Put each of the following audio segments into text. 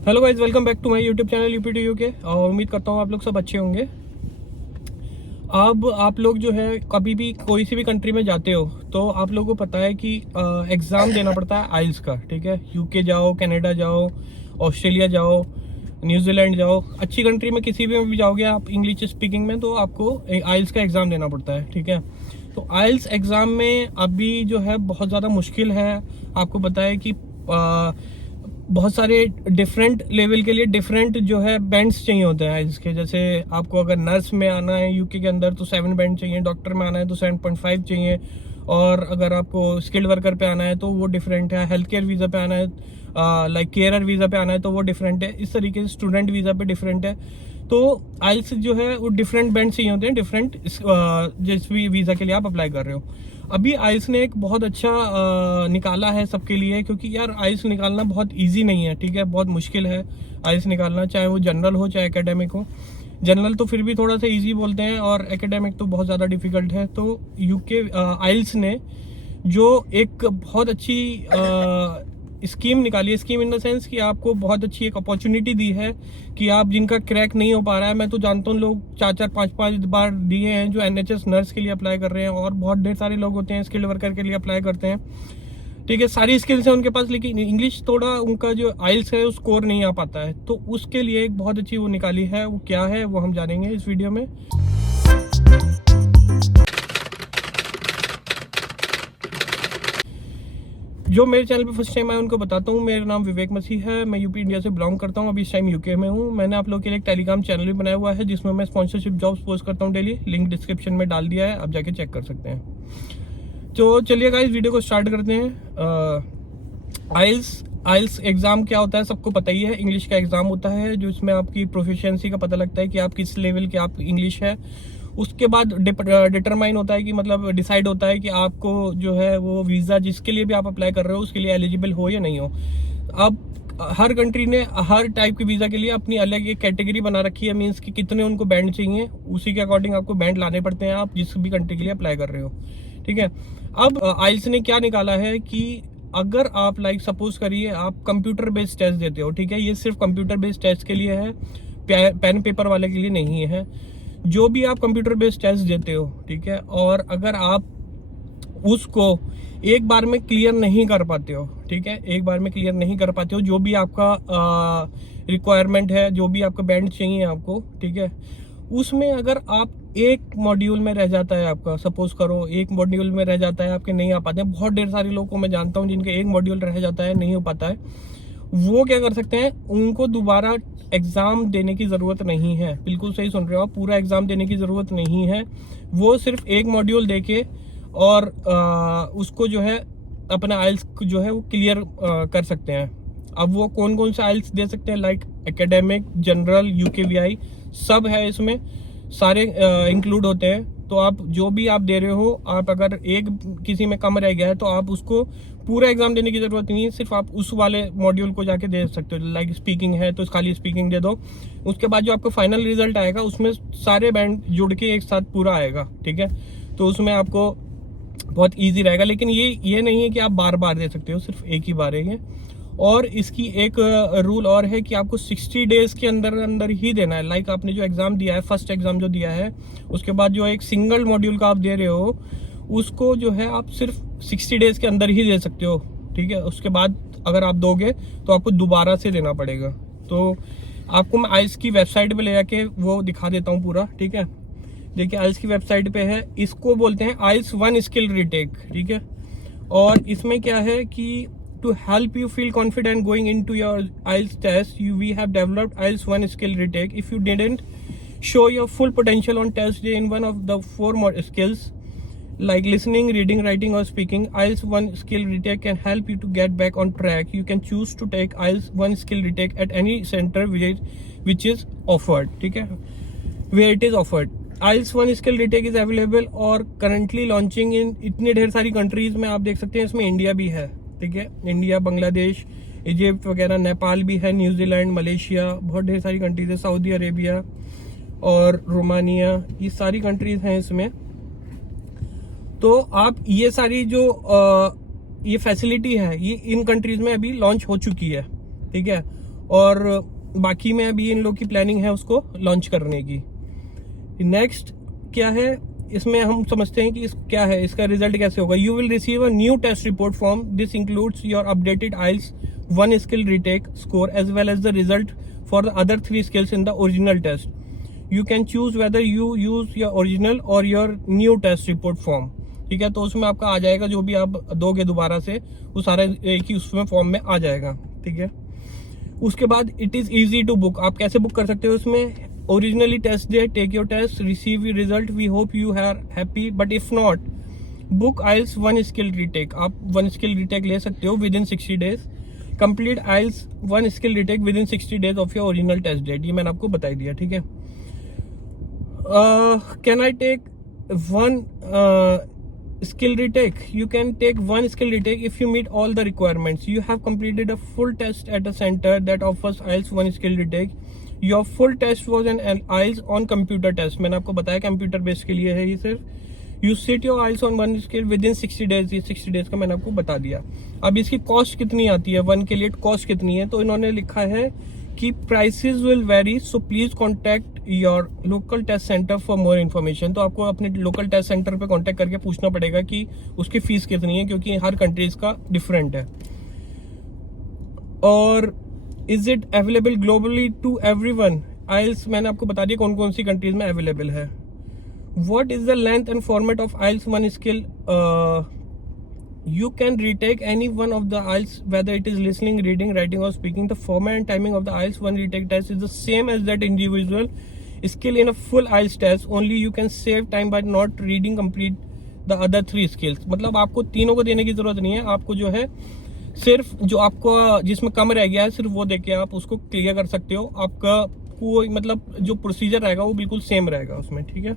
Hello guys, welcome back to my YouTube channel UP to UK. और उम्मीद करता हूँ आप लोग सब अच्छे होंगे। अब आप लोग जो है कभी भी कोई सी भी कंट्री में जाते हो तो आप लोगों को पता है कि एग्ज़ाम देना पड़ता है आइल्स का। ठीक है, यूके जाओ, कनाडा जाओ, ऑस्ट्रेलिया जाओ, न्यूजीलैंड जाओ, अच्छी कंट्री में किसी भी जाओगे आप इंग्लिश स्पीकिंग में तो आपको आइल्स का एग्ज़ाम देना पड़ता है। ठीक है, तो आइल्स एग्ज़ाम में अभी जो है बहुत ज़्यादा मुश्किल है। आपको पता है कि बहुत सारे डिफरेंट लेवल के लिए डिफरेंट जो है बैंड्स चाहिए होते हैं आइल्स के। जैसे आपको अगर नर्स में आना है यूके के अंदर तो 7 बैंड चाहिए, डॉक्टर में आना है तो 7.5 चाहिए, और अगर आपको स्किल्ड वर्कर पे आना है तो वो डिफरेंट है। हेल्थ केयर वीज़ा पे आना है, लाइक केयर वीज़ा पे आना है तो वो डिफरेंट है। इस तरीके से स्टूडेंट वीज़ा पे डिफरेंट है। तो आइल्स जो है वो डिफरेंट बैंड चाहिए होते हैं डिफरेंट जिस भी वीज़ा के लिए आप अप्लाई कर रहे हो। अभी आइल्स ने एक बहुत अच्छा निकाला है सबके लिए, क्योंकि यार आइल्स निकालना बहुत इजी नहीं है। ठीक है, बहुत मुश्किल है आइल्स निकालना, चाहे वो जनरल हो चाहे एकेडमिक हो। जनरल तो फिर भी थोड़ा सा इजी बोलते हैं और एकेडमिक तो बहुत ज़्यादा डिफिकल्ट है। तो यूके आइल्स ने जो एक बहुत अच्छी स्कीम निकाली है, स्कीम इन द सेंस कि आपको बहुत अच्छी एक अपॉर्चुनिटी दी है कि आप जिनका क्रैक नहीं हो पा रहा है, मैं तो जानता हूँ लोग 4-4 5-5 बार दिए हैं जो एनएचएस नर्स के लिए अप्लाई कर रहे हैं, और बहुत ढेर सारे लोग होते हैं स्किल्ड वर्कर के लिए अप्लाई करते हैं। ठीक है, सारी स्किल्स है उनके पास, लेकिन इंग्लिश थोड़ा उनका जो आइल्स है वो स्कोर नहीं आ पाता है। तो उसके लिए एक बहुत अच्छी वो निकाली है। वो क्या है वो हम जानेंगे इस वीडियो में। जो मेरे चैनल पे फर्स्ट टाइम आया उनको बताता हूँ, मेरा नाम विवेक मसीह है, मैं यूपी इंडिया से बिलोंग करता हूँ। अभी इस टाइम यूके में हूँ। मैंने आप लोगों के लिए एक टेलीग्राम चैनल भी बनाया हुआ है जिसमें मैं स्पॉन्सरशिप जॉब्स पोस्ट करता हूँ डेली। लिंक डिस्क्रिप्शन में डाल दिया है, आप जाके चेक कर सकते हैं। तो चलिए गाइस, वीडियो को स्टार्ट करते हैं। आइल्स एग्जाम क्या होता है सबको पता ही है। इंग्लिश का एग्जाम होता है जो इसमें आपकी प्रोफिशिएंसी का पता लगता है कि आप किस लेवल के आप इंग्लिश है। उसके बाद डिटरमाइन होता है कि मतलब डिसाइड होता है कि आपको जो है वो वीज़ा जिसके लिए भी आप अप्लाई कर रहे हो उसके लिए एलिजिबल हो या नहीं हो। अब हर कंट्री ने हर टाइप के वीज़ा के लिए अपनी अलग एक कैटेगरी बना रखी है, मीन्स कि कितने उनको बैंड चाहिए, उसी के अकॉर्डिंग आपको बैंड लाने पड़ते हैं आप जिस भी कंट्री के लिए अप्लाई कर रहे हो। ठीक है, अब आइल्स ने क्या निकाला है कि अगर आप लाइक सपोज करिए आप कंप्यूटर बेस्ड टेस्ट देते हो। ठीक है, ये सिर्फ कंप्यूटर बेस्ड टेस्ट के लिए है, पेन पेपर वाले के लिए नहीं है। जो भी आप कंप्यूटर बेस्ड टेस्ट देते हो, ठीक है, और अगर आप उसको एक बार में क्लियर नहीं कर पाते हो, ठीक है, एक बार में क्लियर नहीं कर पाते हो, जो भी आपका रिक्वायरमेंट है, जो भी आपका बैंड चाहिए आपको, ठीक है, उसमें अगर आप एक मॉड्यूल में रह जाता है आपका, सपोज करो एक मॉड्यूल में रह जाता है आपके नहीं आ पाते हैं, बहुत ढेर सारे लोगों को मैं जानता हूँ जिनके एक मॉड्यूल रह जाता है, नहीं हो पाता है, वो क्या कर सकते हैं, उनको दोबारा एग्जाम देने की जरूरत नहीं है। बिल्कुल सही सुन रहे हो आप, पूरा एग्जाम देने की जरूरत नहीं है। वो सिर्फ एक मॉड्यूल देके और उसको जो है अपना आइल्स जो है वो क्लियर कर सकते हैं। अब वो कौन कौन सा आइल्स दे सकते हैं, लाइक एकेडमिक, जनरल, यूकेवीआई, सब है इसमें, सारे इंक्लूड होते हैं। तो आप जो भी आप दे रहे हो, आप अगर एक किसी में कम रह गया है तो आप उसको पूरा एग्जाम देने की जरूरत नहीं है, सिर्फ आप उस वाले मॉड्यूल को जाके दे सकते हो। लाइक स्पीकिंग है तो खाली स्पीकिंग दे दो, उसके बाद जो आपको फाइनल रिजल्ट आएगा उसमें सारे बैंड जुड़ के एक साथ पूरा आएगा। ठीक है, तो उसमें आपको बहुत ईजी रहेगा। लेकिन ये नहीं है कि आप बार बार दे सकते हो, सिर्फ एक ही बार है ये। और इसकी एक रूल और है कि आपको 60 डेज के अंदर अंदर ही देना है। लाइक आपने जो एग्जाम दिया है, फर्स्ट एग्जाम जो दिया है, उसके बाद जो एक सिंगल मॉड्यूल का आप दे रहे हो उसको जो है आप सिर्फ 60 डेज के अंदर ही दे सकते हो। ठीक है, उसके बाद अगर आप दोगे तो आपको दोबारा से देना पड़ेगा। तो आपको मैं आइल्स की वेबसाइट पे ले जाके वो दिखा देता हूँ पूरा। ठीक है, देखिए आइल्स की वेबसाइट पे है, इसको बोलते हैं आइल्स 1 स्किल रिटेक। ठीक है, और इसमें क्या है कि to help you feel confident going into your IELTS test, we have developed IELTS 1 skill retake. If you didn't show your full potential on test day in one of the 4 more skills like listening, reading, writing or speaking, IELTS 1 skill retake can help you to get back on track. You can choose to take IELTS 1 skill retake at any center which is offered. ठीक है, where it is offered. IELTS 1 skill retake is available और currently launching in इतनी ढेर सारी countries में, आप देख सकते हैं इसमें इंडिया भी है। ठीक है, इंडिया, बांग्लादेश, इजिप्ट वगैरह, नेपाल भी है, न्यूजीलैंड, मलेशिया, बहुत ढेर सारी कंट्रीज है, सऊदी अरेबिया और रोमानिया, ये सारी कंट्रीज हैं इसमें। तो आप ये सारी जो ये फैसिलिटी है ये इन कंट्रीज में अभी लॉन्च हो चुकी है। ठीक है, और बाकी में अभी इन लोग की प्लानिंग है उसको लॉन्च करने की। नेक्स्ट क्या है, इसमें हम समझते हैं कि क्या है, इसका रिजल्ट कैसे होगा। You will receive a new test report form, this includes your updated IELTS 1 skill retake score as well as the result for the other 3 skills in the original test. You can choose whether you use your original or your new test report form. ठीक है, तो उसमें आपका आ जाएगा जो भी आप दोगे दोबारा से, वो सारा एक ही उसमें फॉर्म में आ जाएगा। ठीक है, उसके बाद it is easy to book. आप कैसे बुक कर सकते हो उसमें, originally test day, take your test, receive your result, we hope you are happy, but if not book IELTS 1 skill retake. आप 1 स्किल रीटेक ले सकते हो within 60 days. Complete IELTS 1 skill retake within 60 days of your original test date. ये मैंने आपको बता दिया। ठीक है, can I take 1 skill retake? You can take 1 skill retake if you meet all the requirements. You have completed a full test at a center that offers IELTS 1 skill retake. Your full test was an IELTS on computer test. मैंने आपको बताया computer base के लिए है ये सिर्फ। You sit your IELTS on 1 skill within 60 days। ये 60 days का मैंने आपको बता दिया। अब इसकी कॉस्ट कितनी आती है, 1 के लिए कॉस्ट कितनी है, तो इन्होंने लिखा है कि prices will very, so please contact your local taste centre for more information. तो आपको अपने लोकल टेस्ट सेंटर पे कांटेक्ट करके पूछना पड़ेगा कि उसकी फीस कितनी है, क्योंकि हर कंट्रीज का डिफरेंट है। और is it available globally to everyone? IELTS मैंने आपको बता दिया कौन कौन सी कंट्रीज में अवेलेबल है। What is the length and format of IELTS 1 skill? You can retake any one of the IELTS, whether it is listening, reading, writing or speaking. The format and timing of the IELTS 1 retake test is the same as that individual skill in a full IELTS test. Only you can save time by not reading complete the other 3 skills. मतलब आपको तीनों को देने की जरूरत नहीं है, आपको जो है सिर्फ जो आपको जिसमें कम रह गया है सिर्फ वो देके आप उसको क्लियर कर सकते हो। आपका कोई मतलब जो प्रोसीजर रहेगा वो बिल्कुल सेम रहेगा उसमें। ठीक है,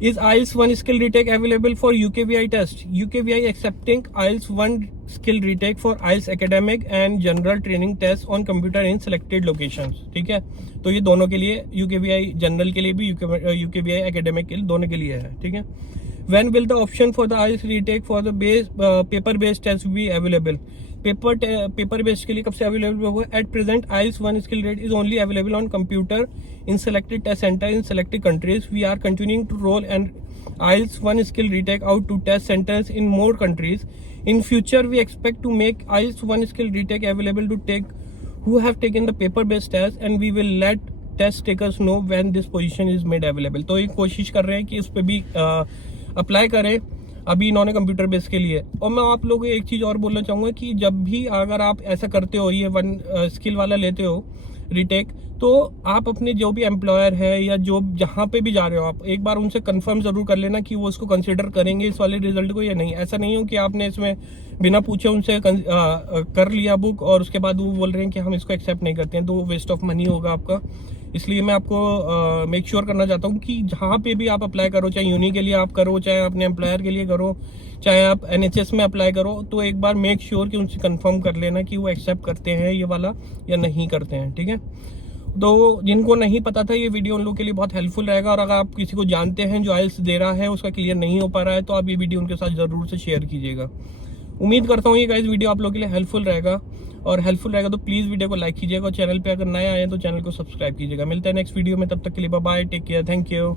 Is IELTS 1 skill retake available for UKVI test? UKVI accepting IELTS 1 skill retake for IELTS academic and general training test on computer in selected locations. ठीक है, तो ये दोनों के लिए, UKVI जनरल के लिए भी, UKVI एकेडमिक के लिए, दोनों के लिए है। ठीक है, When will the option for the IELTS retake for the paper based test be available? Paper based के लिए कब से अवेलेबल होगा? At present IELTS 1 skill rate is only available on computer in selected test centre in selected countries. We are continuing to roll and IELTS 1 skill retake out to test centers in more countries. In future, we expect to make IELTS 1 skill retake available to take who have taken the paper-based test, and we will let test takers know when this position is made available. तो ये कोशिश कर रहे हैं कि उस पर भी अप्लाई करें अभी इन्होंने कंप्यूटर बेस के लिए। और मैं आप लोगों को एक चीज़ और बोलना चाहूँगा कि जब भी अगर आप ऐसा करते हो, ये 1 स्किल वाला लेते हो रिटेक, तो आप अपने जो भी एम्प्लॉयर है या जो जहाँ पे भी जा रहे हो, आप एक बार उनसे कंफर्म जरूर कर लेना कि वो इसको कंसिडर करेंगे इस वाले रिजल्ट को या नहीं। ऐसा नहीं हो कि आपने इसमें बिना पूछे उनसे कर लिया बुक और उसके बाद वो बोल रहे हैं कि हम इसको एक्सेप्ट नहीं करते हैं, तो वो वेस्ट ऑफ मनी होगा आपका। इसलिए मैं आपको मेक श्योर करना चाहता हूँ कि जहाँ पे भी आप अप्लाई करो, चाहे यूनी के लिए आप करो, चाहे अपने एम्प्लॉयर के लिए करो, चाहे आप NHS में अप्लाई करो, तो एक बार मेक श्योर कि उनसे कंफर्म कर लेना कि वो एक्सेप्ट करते हैं ये वाला या नहीं करते हैं। ठीक है, तो जिनको नहीं पता था ये वीडियो उन लोगों के लिए बहुत हेल्पफुल रहेगा। और अगर आप किसी को जानते हैं जो IELTS दे रहा है, उसका क्लियर नहीं हो पा रहा है, तो आप ये वीडियो उनके साथ जरूर से शेयर कीजिएगा। उम्मीद करता हूँ ये गाइस वीडियो आप लोगों के लिए हेल्पफुल रहेगा, और हेल्पफुल रहेगा तो प्लीज़ वीडियो को लाइक कीजिएगा, और चैनल पे अगर नए आए हैं तो चैनल को सब्सक्राइब कीजिएगा। मिलते हैं नेक्स्ट वीडियो में, तब तक के लिए bye bye, take care, thank you.